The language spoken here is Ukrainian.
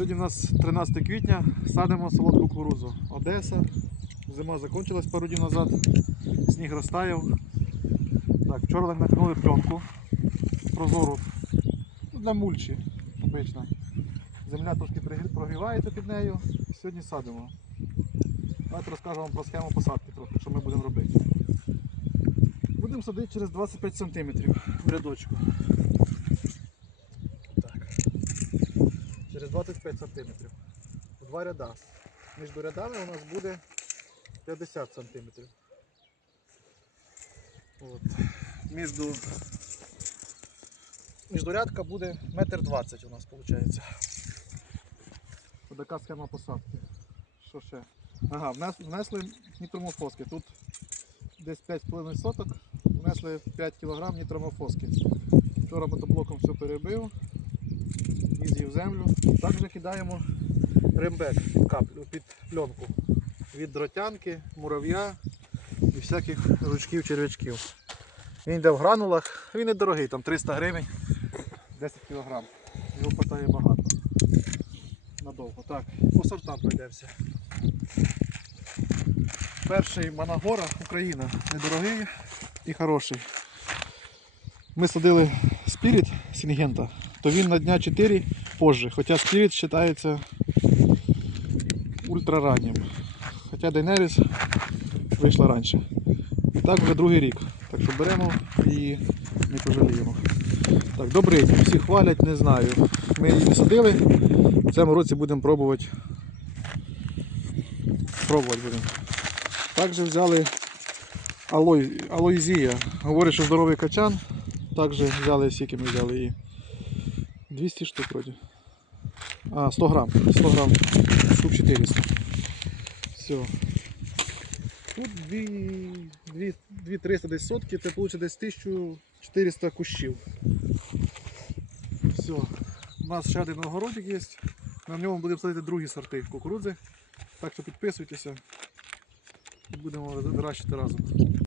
Сьогодні у нас 13 квітня, садимо солодку кукурудзу. Одеса. Зима закінчилась пару днів назад, сніг розтаяв. Так, вчора накинули пленку прозору ну, для мульчі обично. Земля трошки прогрівається під нею. Сьогодні садимо. Давайте розкажу вам про схему посадки трохи, що ми будемо робити. Будемо садити через 25 см в рядочку. Так. Через 25 см. Два ряда. Між рядами у нас буде 50 см. От. Між Міждурядка буде метр двадцять у нас виходить. Така схема посадки. Що ще? Ага, внес- внесли нітромофоски. Тут десь 5,5 соток, внесли 5 кг нітромофоски. Вчора мотоблоком все перебив, їздив землю. Також кидаємо рембек під каплю, під пленку. Від дротянки, мурав'я і всяких ручків, черв'ячків. Він йде в гранулах, він недорогий, там 300 гривень, 10 кг. Його хватає багато. Надовго. Так, по сортам пройдемося. Перший Манагора, Україна. Недорогий і хороший. Ми садили спіріт Сінгента, то він на дня 4 позже. Хоча спіріт вважається ультрараннім. Хоча Дейнеріс вийшла раніше. І так вже другий рік. Так що беремо і не пожаліємо. Так, Добриня, всі хвалять, не знаю. Ми її не садили. В цьому році будемо пробувати. Пробувати будемо. Також взяли алой, алоїзія. Говорить, що здоровий качан. Також взяли, скільки ми взяли її. 200 штук вроді. А, 100 грам. 100 грам. Штук 400. Все. Тут 2, 2, 300 десь сотки, це вийде десь 1400 кущів. Все. У нас ще один огородик є. На ньому будемо садити другі сорти кукурудзи. Так що підписуйтеся і будемо вирощувати разом.